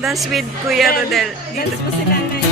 Dance with Kuya Rodel. Dance po si nanay.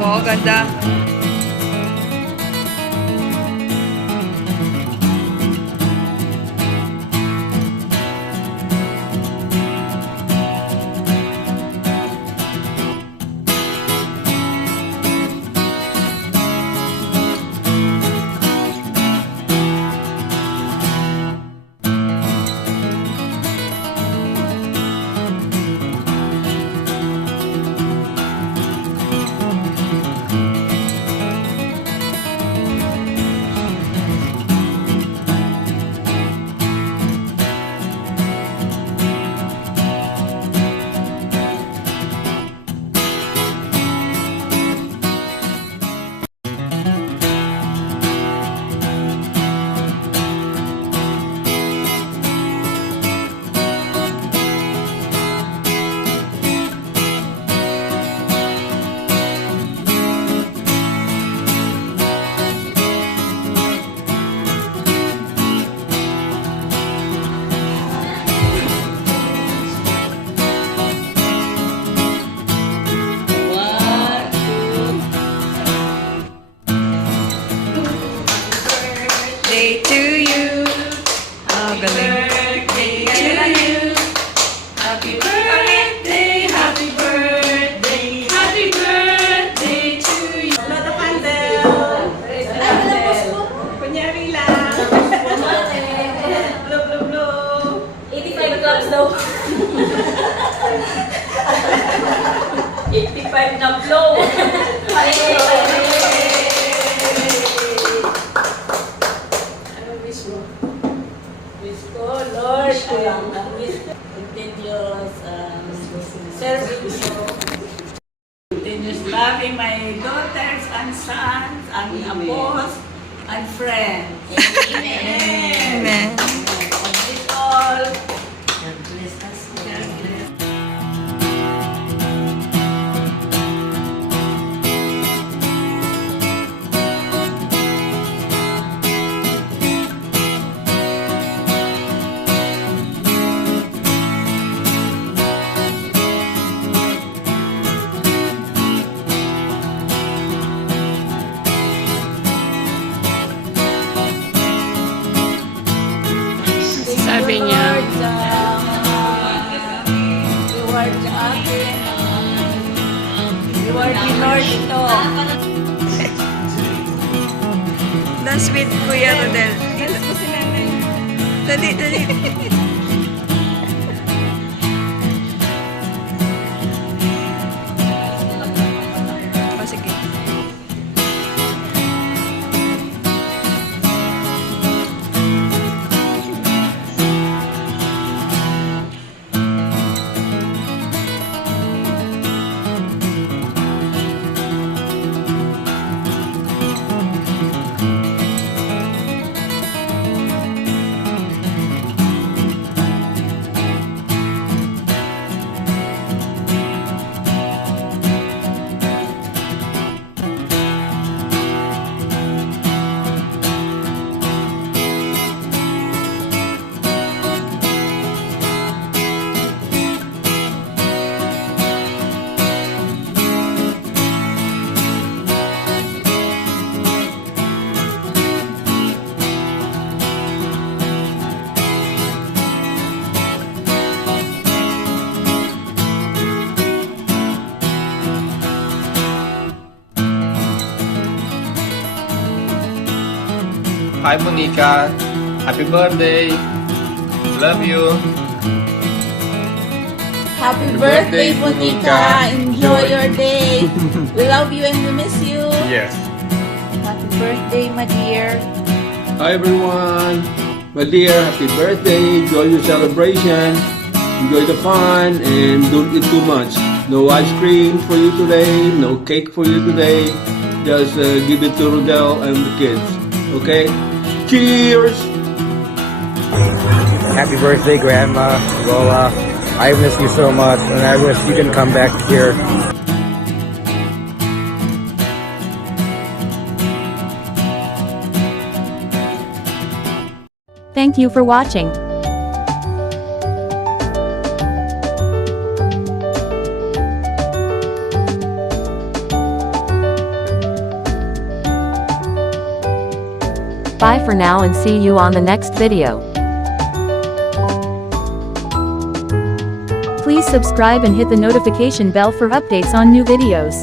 Oo, ganda. Day to you. Oh, galing. Birthday to you. Happy birthday, happy birthday, happy birthday to you. Blow the candle. Kunyari lang. Blow, blow, blow. 85 clubs daw. 85 na blow. Anong wish mo? Wish ko, Lord, wish ko continuous service mo. Continuous loving my daughters and sons and apos and friends. Amen. Amen. And this all. God bless us. God bless. Lord ito. Dance with Kuya Rodel. Dance po si nanay. Dali, dali. Oh, sige. Hi Monica, happy birthday. Love you. Happy birthday, birthday, Monica. Monica. Enjoy your day. We love you and we miss you. Yes. Happy birthday, my dear. Hi everyone! My dear, happy birthday! Enjoy your celebration. Enjoy the fun and don't eat too much. No ice cream for you today, no cake for you today. Just give it to Rodel and the kids. Okay? Cheers! Happy birthday, Grandma. Well, I miss you so much, and I wish you can come back here. Thank you for watching. Bye for now and see you on the next video. Please subscribe and hit the notification bell for updates on new videos.